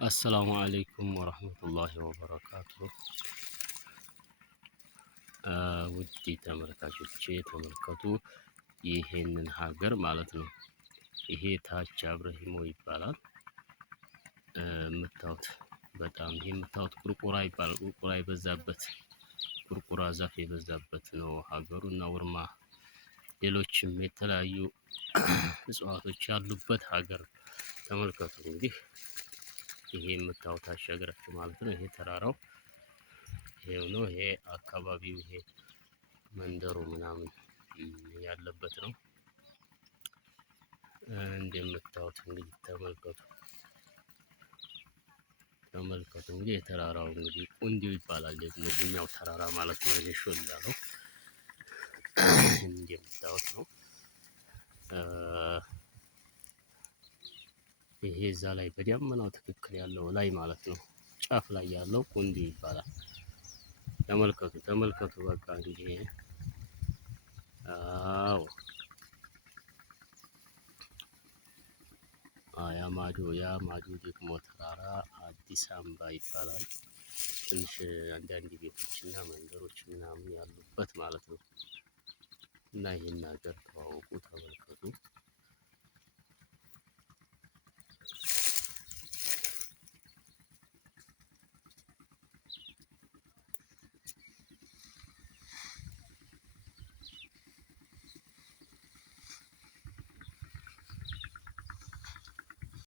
አሰላሙ አለይኩም ወረህመቱላሂ ወበረካቱ። ውድ ተመልካቾቼ ተመልከቱ፣ ይሄንን ሀገር ማለት ነው። ይሄ ታች አብረሂሞ ይባላል። የምታዩት በጣም ይሄ የምታዩት ቁርቁራ ይባላል። ቁርቁራ የበዛበት ቁርቁራ ዛፍ የበዛበት ነው ሀገሩ እና ውርማ ሌሎችም የተለያዩ እጽዋቶች ያሉበት ሀገር ተመልከቱ። እንግዲህ ይሄ የምታዩት አሻገራችሁ ማለት ነው። ይሄ ተራራው ይሄው ነው። ይሄ አካባቢው ይሄ መንደሩ ምናምን ያለበት ነው። እንደምታዩት እንግዲህ ተመልከቱ እንግዲህ የተራራው እንግዲህ ቁንዲው ይባላል የዚህኛው ተራራ ማለት ነው። ይሄ ሾል ያለው እንደምታዩት ነው። ይሄ እዛ ላይ በደመናው ትክክል ያለው ላይ ማለት ነው፣ ጫፍ ላይ ያለው ቁንዲው ይባላል። ተመልከቱ በቃ እንግዲህ አዎ ያ ማዶ ደግሞ ተራራ አዲስ አበባ ይባላል። ትንሽ አንዳንድ ቤቶችና መንደሮች ምናምን ያሉበት ማለት ነው። እና ይሄን ሀገር ተዋወቁ፣ ተመልከቱ።